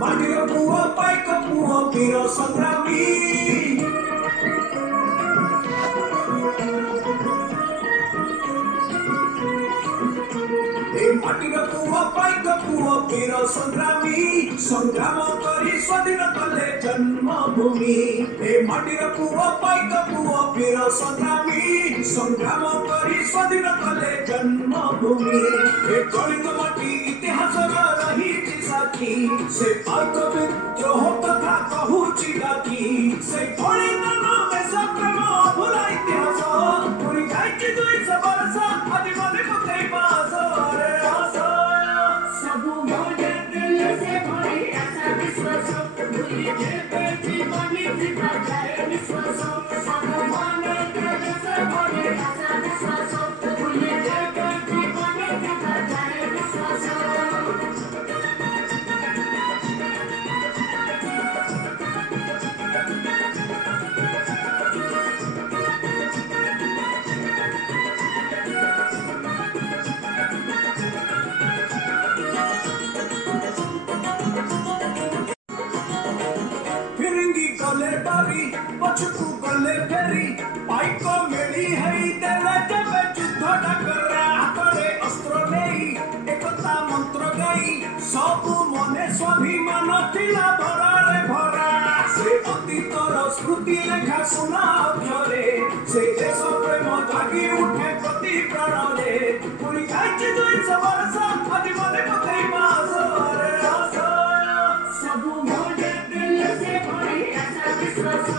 माटिर पुओ पाइक पुओ वीर संग्रामी माटिर पुओ पाइक पुओ वीर संग्रामी संग्राम करी स्वाधीन कले जन्मभूमि माटिर पुओ पाइक पुओ वीर संग्रामी संग्राम करी स्वाधीन कले जन्मभूमि कलिंग माटी इतिहास रही साथी से पाइक विद्रोह कथा कहूची डाकी से कलिंग बेस प्रेम भूला इतिहास पूरी जाइछि 200 वर्ष आदि मन पकई पास पछकू गले फेरी पाइक मेली है देले जबे युद्ध डकरा हाथरे अस्त्र नहीं एकता मंत्र गाई सब मने स्वाभिमान थिला भरारे भरा से अतीतर स्मृति लेखा सुना अक्षरे से देश प्रेम जागी उठे प्रति प्राणरे पुरी जाइछि 200 वर्ष आदि मने पकई मास सब मोजे दिल से भरी आशा विश्वास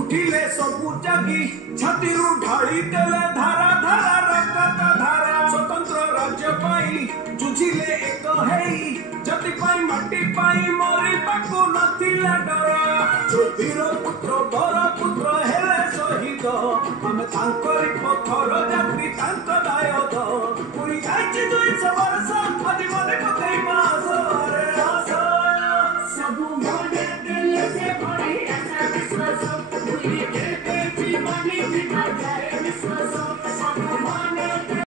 उठिले सबु जागी छाती ढाली देले धारा धारा रक्त धारा स्वतंत्र राज्य पाई जुझिले एक हेई जति पाई माटी पाई मरी पाकु नथिला डर जो वीर पुत्र बर पुत्र हेले शहीद हम तांकरी पथर जाति तांक दायद